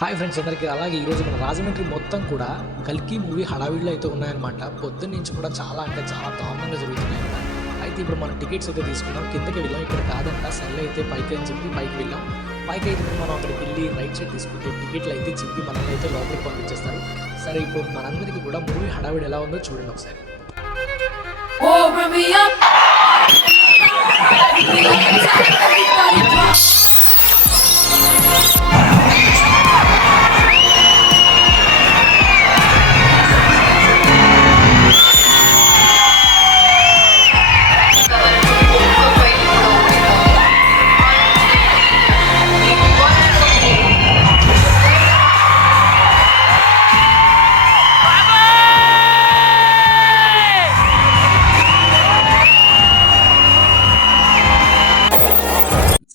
Hi friends అందరికీ. అలాగే ఈరోజు మన రాజమండ్రి మొత్తం కూడా కల్కి మూవీ హడావిడిలో అయితే ఉన్నాయన్నమాట. పొద్దున్న నుంచి కూడా చాలా అంటే చాలా దారుణంగా జరుగుతున్నాయి. అయితే ఇప్పుడు మనం టికెట్స్ అయితే తీసుకున్నాం, కిందకి వెళ్ళాం. ఇక్కడ కాదంట, సర్లే అయితే పైకి అని చెప్పి పైకి వెళ్ళాం. పైకి అయితే మనం అక్కడికి వెళ్ళి రైట్ సైడ్ తీసుకుంటే టికెట్లు అయితే చెప్పి మనల్ని అయితే లోపలికి పంపించేస్తారు. సరే, ఇప్పుడు మనందరికీ కూడా మూవీ హడావిడి ఎలా ఉందో చూడండి ఒకసారి.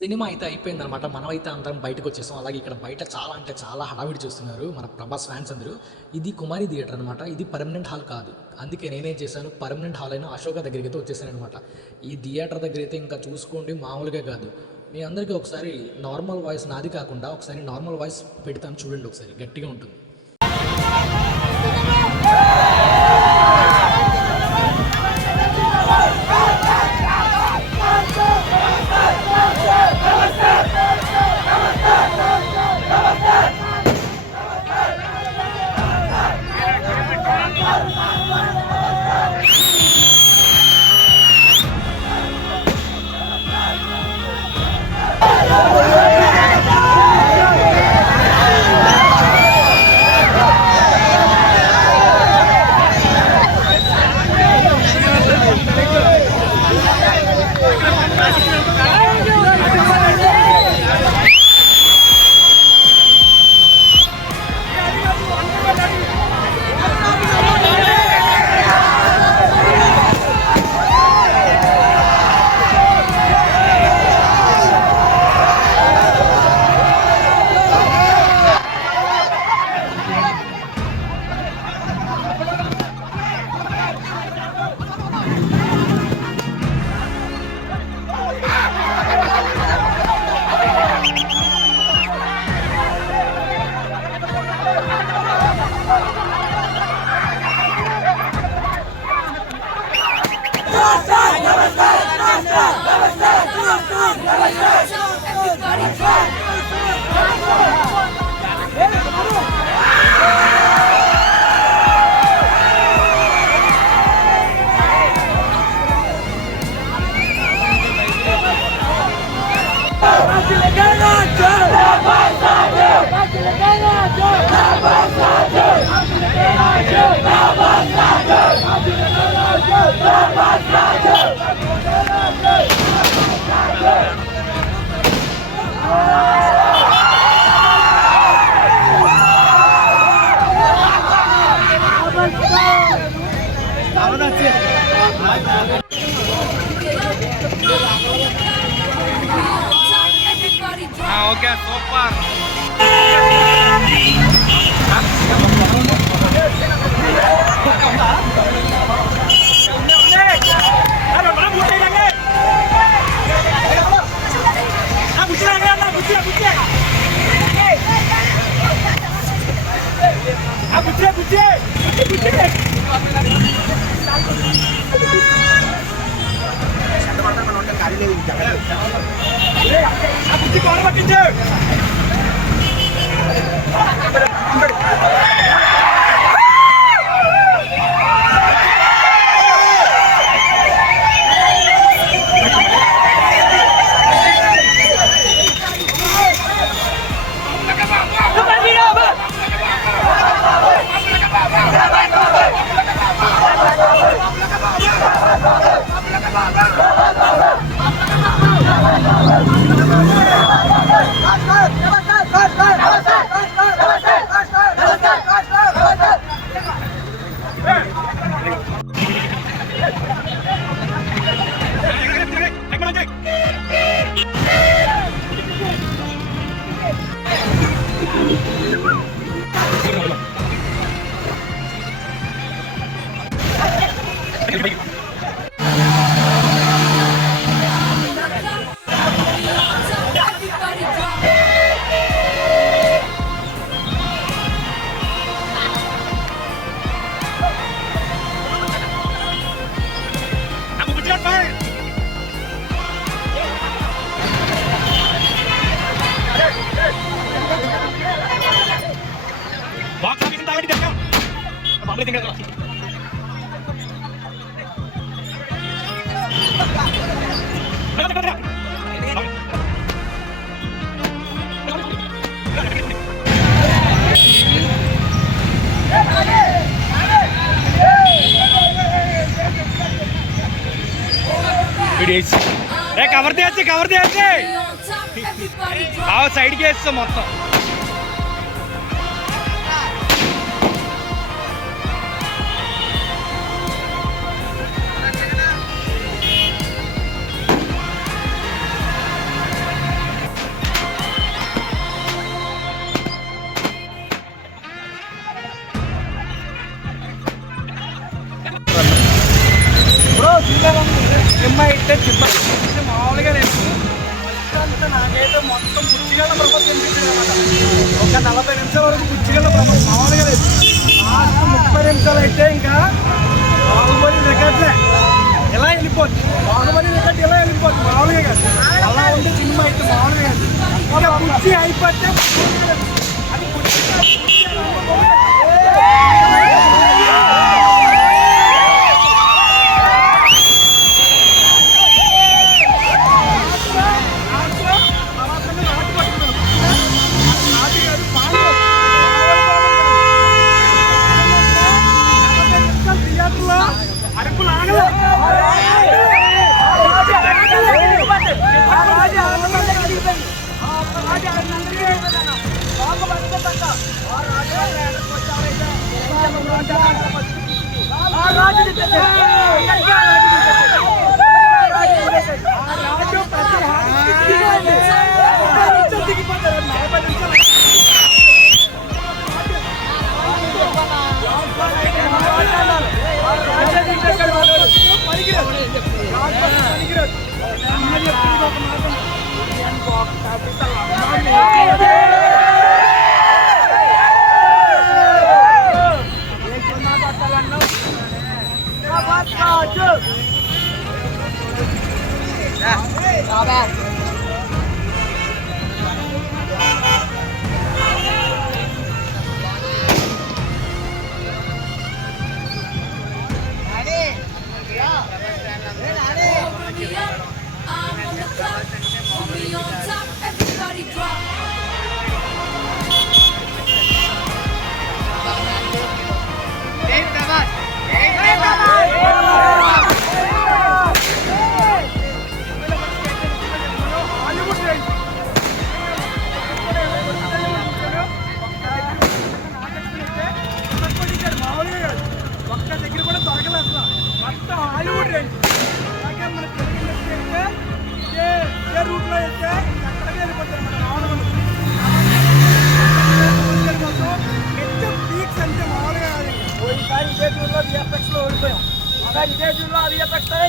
సినిమా అయితే అయిపోయిందనమాట. మనం అయితే అందరం బయటకు వచ్చేసాం. అలాగే ఇక్కడ బయట చాలా అంటే చాలా హడావిడి చూస్తున్నారు మన ప్రభాస్ ఫ్యాన్స్ అందరూ. ఇది కుమారి థియేటర్ అనమాట. ఇది పర్మనెంట్ హాల్ కాదు. అందుకే నేనేం చేశాను, పర్మనెంట్ హాల్ అయిన అశోక దగ్గరికి అయితే వచ్చేసాను అనమాట. ఈ థియేటర్ దగ్గర అయితే ఇంకా చూసుకోండి, మామూలుగా కాదు. మీ అందరికీ ఒకసారి నార్మల్ వాయిస్, నాది కాకుండా ఒకసారి నార్మల్ వాయిస్ పెడతాను చూడండి, ఒకసారి గట్టిగా ఉంటుంది. Okay, super. కవర్ తీయచ్చు సైడ్కి వేస్తాం మొత్తం. జిమ్ అయితే మామూలుగా లేదు. నాకైతే మొత్తం పుచ్చిగల ప్రపంచం కనిపించింది అనమాట. ఒక 40 నిమిషాల వరకు పుచ్చిగల ప్రపంచం మామూలుగా లేదు. లాస్ట్ 30 నిమిషాలు అయితే ఇంకా బాహుబలి రికార్డులే ఎలా వెళ్ళిపోద్ది. బాహుబలి రికార్డు ఎలా వెళ్ళిపోద్ది మామూలుగా కాదు. అలా ఉంటే సినిమా అయితే మామూలుగా కాదు. ఇంకా పుచ్చి అయిపోతే అది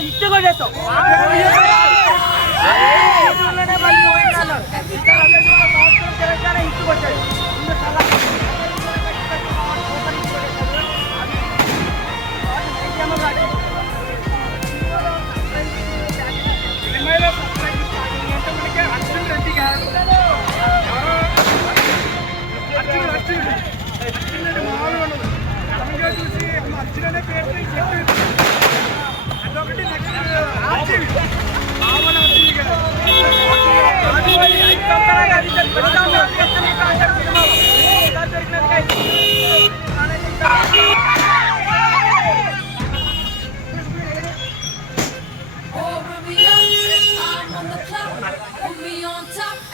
ఇట్టు కొట్టేస్తాం. ఇట్టు కొట్టాడు. చూసి అర్జున్ పేరు అదొకటి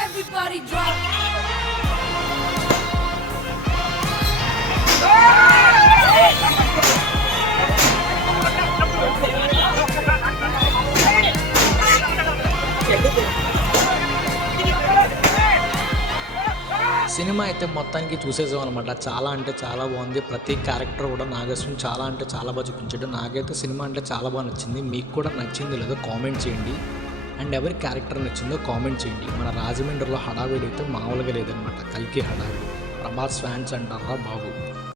Everybody drop. సినిమా అయితే మొత్తానికి చూసేసాం అనమాట. చాలా అంటే చాలా బాగుంది. ప్రతి క్యారెక్టర్ కూడా నాగేశ్వరం చాలా అంటే చాలా బాగా చూపించాడు. నాకైతే సినిమా అంటే చాలా బాగా నచ్చింది. మీకు కూడా నచ్చింది లేదో కామెంట్ చేయండి. అండ్ ఎవరి క్యారెక్టర్ నచ్చిందో కామెంట్ చేయండి. మన రాజమండ్రిలో హడావిడి అయితే మామూలుగా లేదనమాట. కల్కి హడావిడి. ప్రభాస్ ఫ్యాన్స్ అంటారా బాబు.